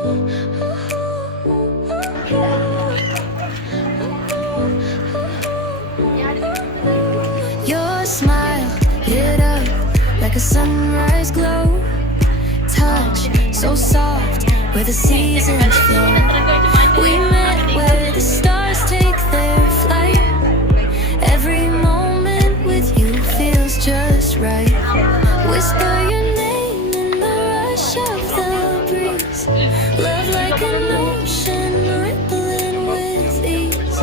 Your smile lit up like a sunrise glow. Touch so soft where the seasons flow. We met where the stars take their flight. Every moment with you feels just right. Whisper your name in the rush of the breeze. Love like an ocean rippling with ease.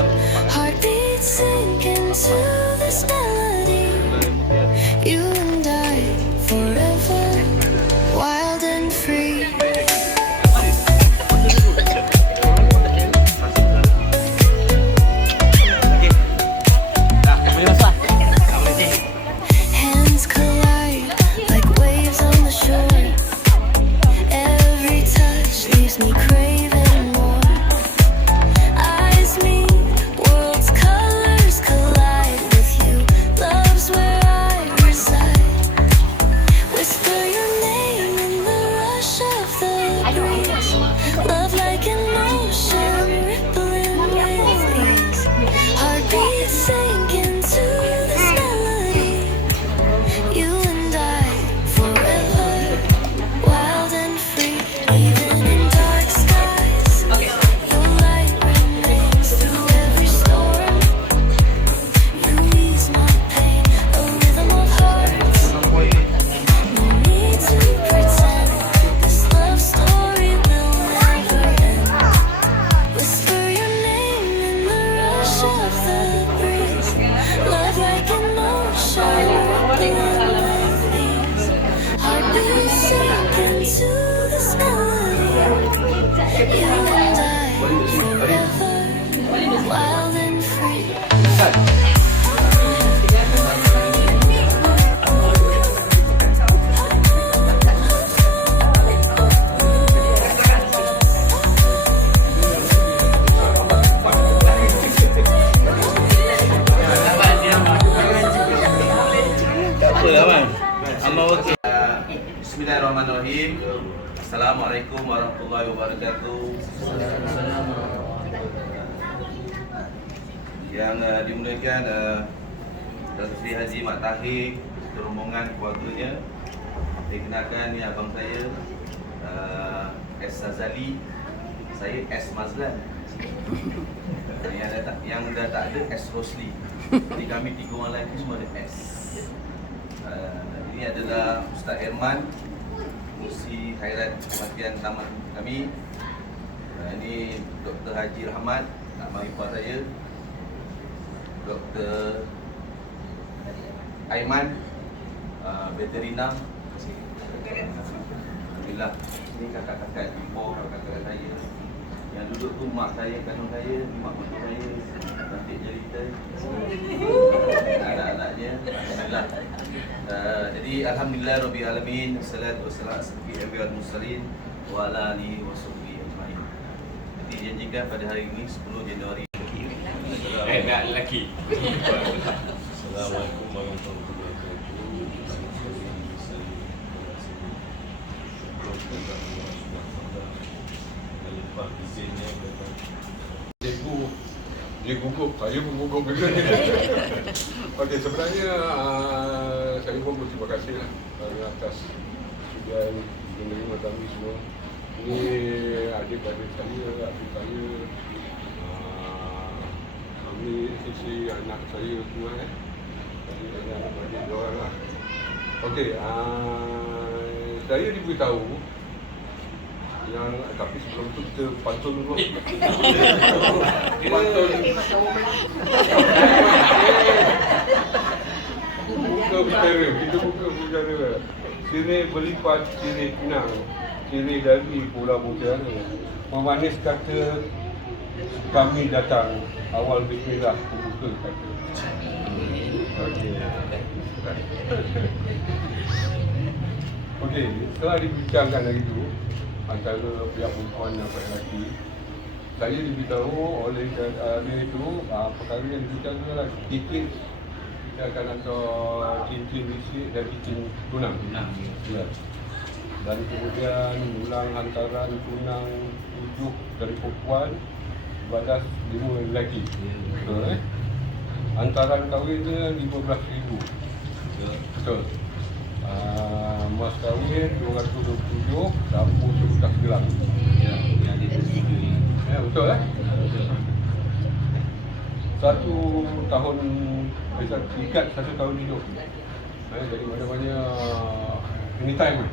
Heartbeats sink into this melody. You and I forever, wild and free. Hands collide like waves on the shore. Every touch leaves me craving more. Eyes meet, worlds' colors collide with you. Love's where I reside. Whisper your name in the rush of the breeze. Love like an ocean rippling with ease. Heartbeats sink into this melody. You and I forever, wild and free. Even in dark skies, your light remains through every storm. You ease my pain, a rhythm of hearts. No need to pretend, this love story will never end. Whisper your name in the rush of the breeze. Love like an ocean rippling with ease. Heartbeats sink into this melody. You and I forever, wild and free. Bismillahirrahmanirrahim. Assalamualaikum warahmatullahi wabarakatuh. Yang dimuliakan Datuk Seri Haji Mat Tahir, rombongan keluarganya. Dikenalkan ni abang saya S. Sazali, saya S. Mazlan. Yang dah tak ada S. Rosli. Jadi kami tiga orang lagi semua ada S. Ini adalah Ustaz Herman, Musi Khairat Kematian Taman kami. Ini Dr. Haji Rahmat, nama ipar saya. Dr. Aiman, veterina. Alhamdulillah, ini kakak-kakak ibu, kakak-kakak saya. Yang duduk tu mak saya, kandung saya, mak mentua saya, nanti cerita. Anak-anaknya, alhamdulillah. Jadi alhamdulillah rabbil alamin, wassalatu wassalamu ala anbiya'il mursalin wa ala alihi washabbihi ajmain. Jadi janjikan pada hari ini 10 Januari. Nak lelaki. Assalamualaikum warahmatullahi wabarakatuh. Dia gugup, saya pun gugup juga. Okey, sebenarnya saya pun berterima kasih atas sudah menerima kami semua. Ini adik-adik saya, adik saya, kami sisi anak saya semua Jadi adik-adik dua orang lah. Okey, saya diberitahu yang tapi sebelum tu kita pantun dulu. Pantun. Buka bicara, kita buka bicara. Sirih berlipat, sirih pinang, sirih dari Pulau Mutiara. Pemanis kata kami datang, awal bismillah buka kata. Okey. Okey, setelah dibincangkan hari itu antara pihak perempuan dan pihak lelaki, saya diberitahu oleh dia itu perkara yang dibincangkan adalah titik kita akan hantar cincin risik dan cincin tunang. Ya. dan kemudian ulang hantaran tunang 7 dari perempuan, 12 5 lelaki. Betul Hantaran kahwinnya 15,000. Betul. Mas kahwin 227, sapu sebutas gelang. Yang disetujui. Ya, betul Satu tahun ikat 1 tahun hidup. Jadi mana-mana anytime.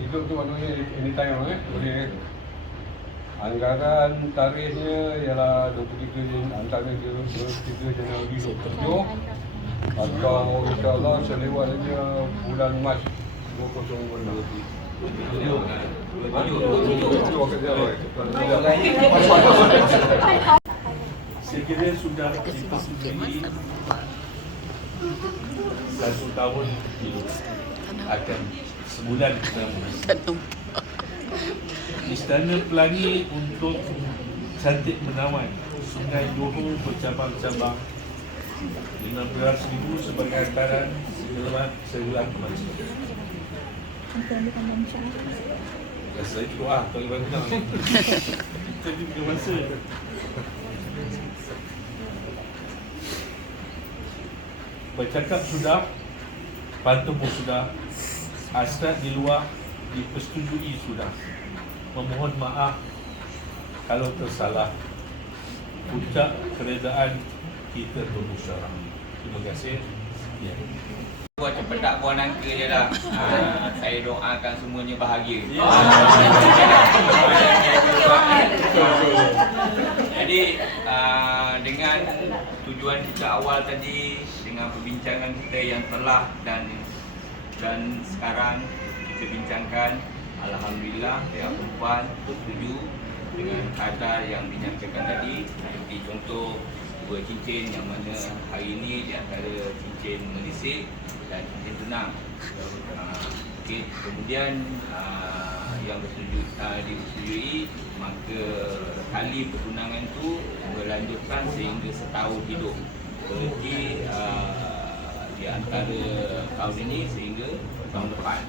Hidup tu maknanya anytime boleh. Anggaran tarikhnya ialah 23 antara 23 Januari 2007 atau insyaAllah selewatnya bulan Mac 2026. Saya kira sudah dipersetujui 1 tahun hidup akan sebulan kita Istana Pelangi untuk cantik menawan Sungai Johor bercabang-cabang 15,000 sebagai hantaran segelang kemasan. Rasa itu paling banyak. Jadi kemasa. Bercakap sudah, pantun pun sudah, hasrat di luar dipersetujui sudah. Memohon maaf kalau tersalah. Puncak keredaan kita bermusyawarah. Terima kasih. Ya. Buat cepat tak buang nangka je lah. Saya doakan semuanya bahagia. Jadi dengan tujuan kita awal tadi, dengan perbincangan kita yang telah dan sekarang kita bincangkan, alhamdulillah pihak perempuan bersetuju dengan kata yang dinyatakan tadi. Seperti contoh 2 cincin yang mana hari ini di antara cincin melisik dan cincin tunang. Okay. Kemudian yang disetujui, maka tali pertunangan itu berlanjutkan sehingga setahun hidup. Berarti di antara tahun ini sehingga tahun depan.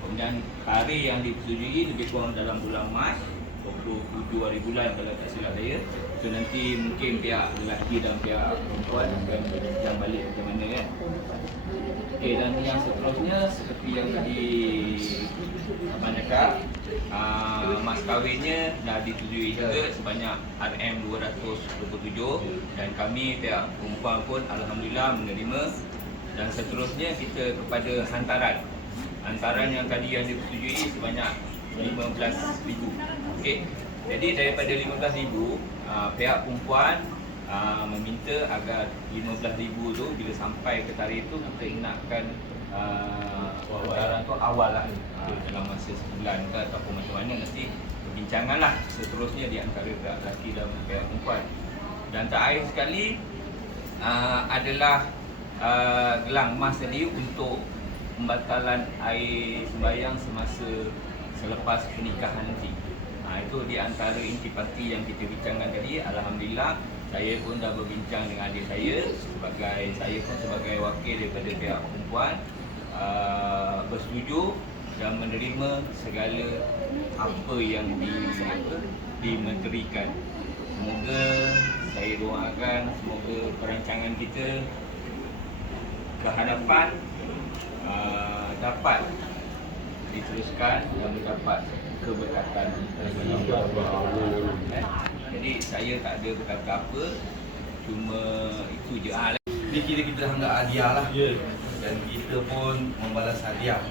Kemudian tarikh yang disetujui lebih kurang dalam bulan Mac, 27 hari bulan kalau tak silap saya. So nanti mungkin pihak lelaki dan pihak perempuan akan berbincang balik macam mana kan. Okey, dan yang seterusnya seperti yang tadi Abang cakap, mas kahwinnya dah disetujui juga sebanyak RM227 dan kami pihak perempuan pun alhamdulillah menerima. Dan seterusnya kita kepada hantaran. Hantaran yang tadi yang disetujui sebanyak 15,000. Okey. Jadi daripada 15,000, pihak perempuan meminta agar 15,000 tu bila sampai ke tarikh tu kita ingatkan hantaran tu awal lah. Dalam masa sebulan ke ataupun macam mana, nanti perbincangan lah seterusnya di antara pihak lelaki dan pihak perempuan. Dan terakhir sekali adalah gelang emas tadi untuk pembatalan air sembahyang semasa selepas pernikahan nanti. Itu di antara intipati yang kita bincangkan tadi. Alhamdulillah saya pun dah berbincang dengan adik saya sebagai wakil daripada pihak perempuan, bersetuju dan menerima segala apa yang dimenterikan. Semoga saya doakan semoga perancangan kita ke hadapan dapat diteruskan dan mendapat keberkatan. Jadi saya tak ada berkata apa, cuma itu je. Ini kira kita hendak hadiah lah. Dan kita pun membalas hadiah.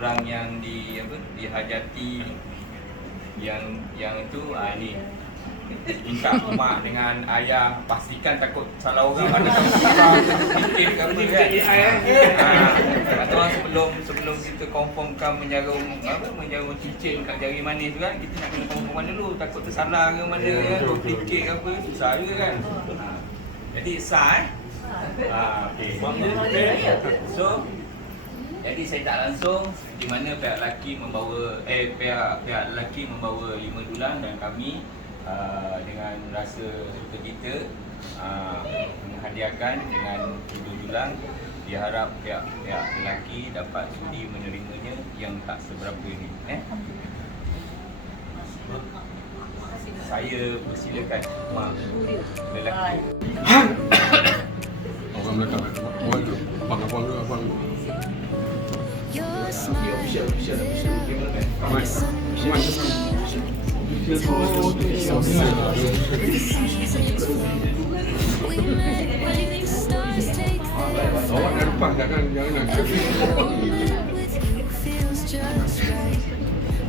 orang yang dihajati yang itu ni minta mak dengan ayah pastikan takut salah orang ada fikir ke apa kan. Atau sebelum kita confirmkan menjarum cincin kat jari manis tu kan, kita nak kena confirmkan dulu, takut tersalah ke mana kan, fikir ke apa, susah juga kan. Jadi sah okey. So jadi saya tak langsung di mana pihak lelaki membawa lelaki membawa 5 dulang dan kami dengan rasa suka kita menghadiahkan dengan 7 dulang. Diharap pihak lelaki dapat sudi menerimanya yang tak seberapa ini. Saya persilakan mak lelaki. Orang Melaka. Abang. Your smile Ramai. we met where the stars take their Awak dah lepas jangan nak. with you feels just right.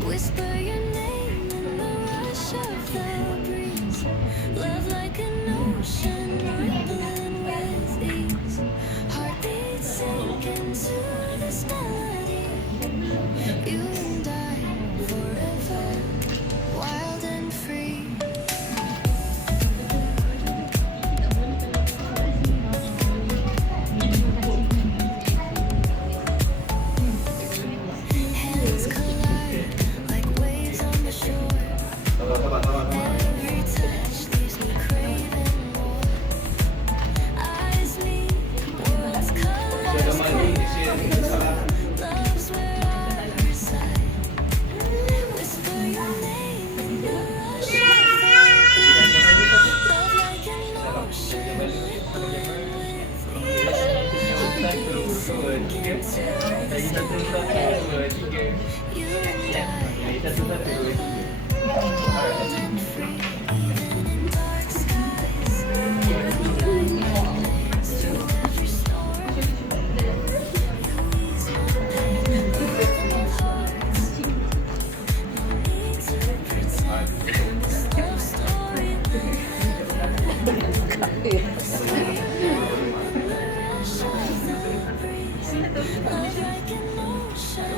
Whisper your name in the rush of the breeze. Love like an ocean rippling with ease. Heartbeats sink into this melody. You and I forever, wild and free. Hands collide like waves on the shore. Every touch leaves me craving more. Eyes meet, words collide. Love's where I reside. Whisper your name in the rush of love like an ocean rippling with ease. You and I, wild and free, even in dark skies. Through every storm, you ease my hearts. No need to pretend. No story love like an ocean.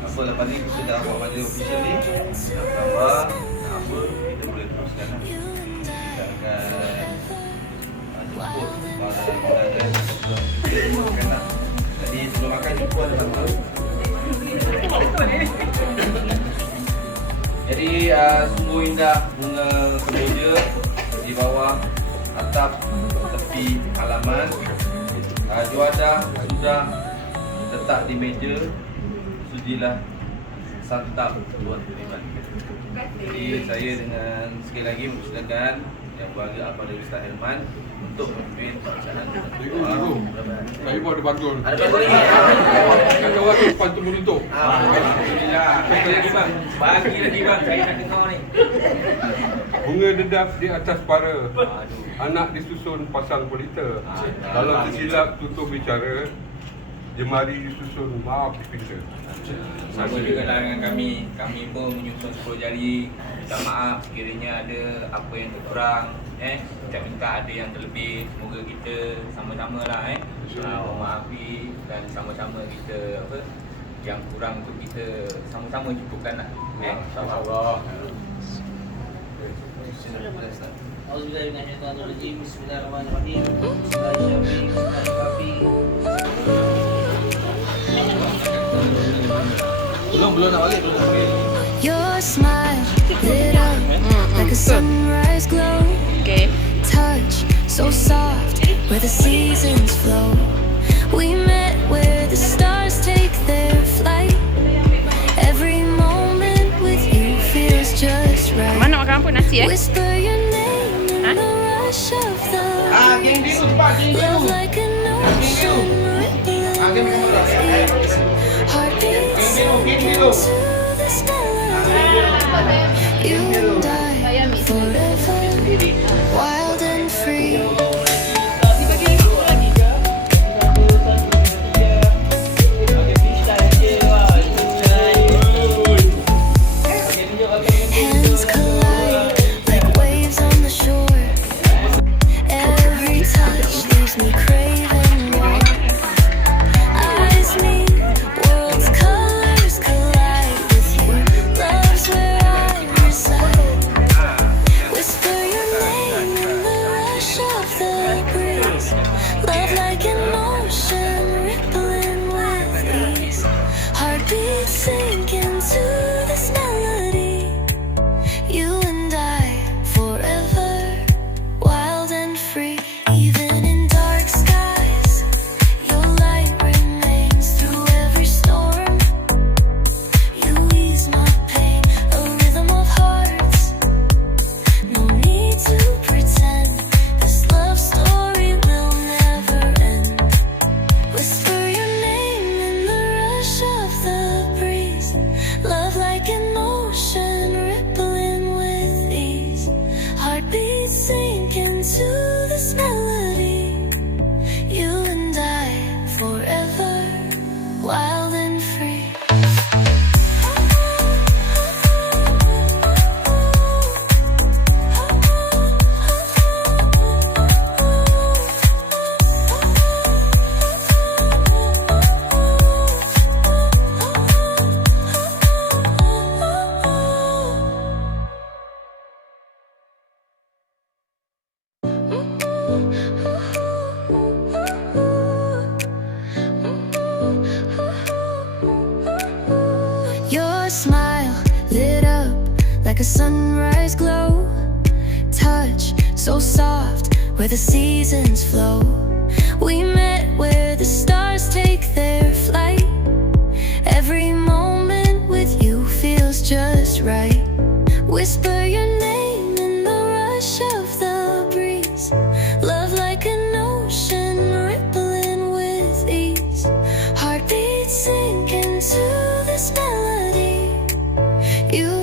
Apa lepas ni sudah awak pada official ni gambar apa kita boleh teruskan lah. Kita akan jemput pada makan lah. Jadi sebelum makan ni pun ada apa. Jadi sungguh indah bunga kemboja di bawah atap tepi halaman. Juadah sudah letak di meja. Sudilah santap buat terlibat. Jadi saya dengan sekali lagi mempersilakan Yang Berharga Abang Ustaz Herman untuk memimpin bacaan. Saya pun ada bantul. Ada bantul lagi. Kata orang tu pantun meruntuk. Alhamdulillah. Bagi lagi bang. Bagi lagi bang. Saya nak dengar ni. Bunga dedap di atas para. Anak disusun pasang pelita. Kalau tersilap tutup bicara. Jemari disusun maaf dipinta. Sama juga lah dengan kami. Kami pun menyusun 10 jari. Minta maaf sekiranya ada apa yang terkurang. Kita minta ada yang terlebih. Semoga kita sama-sama lah memaafi dan sama-sama kita yang kurang tu kita sama-sama cukupkan lah. InsyaAllah. Auzubillahiminasyaitanirrajim. Bismillahirrahmanirrahim. Bismillahirrahmanirrahim. Belum nak balik. Your smile lit up like a sunrise glow. Touch so soft where the seasons flow. We met where the stars take their flight. Every moment with you feels just right. Mana makan apa nasi Whisper your name in the rush of the breeze. Love like an ocean rippling with ease. Heartbeats sink into this melody. You and I forever, wild and free. heartbeats sink into this melody. You and I forever, wild and free. Your smile lit up like a sunrise glow. Touch so soft where the seasons flow. We met where the stars take their flight. Every moment with you feels just right. Whisper your name in the rush of the breeze. Love like an ocean rippling with ease. Heartbeats sink into this melody. You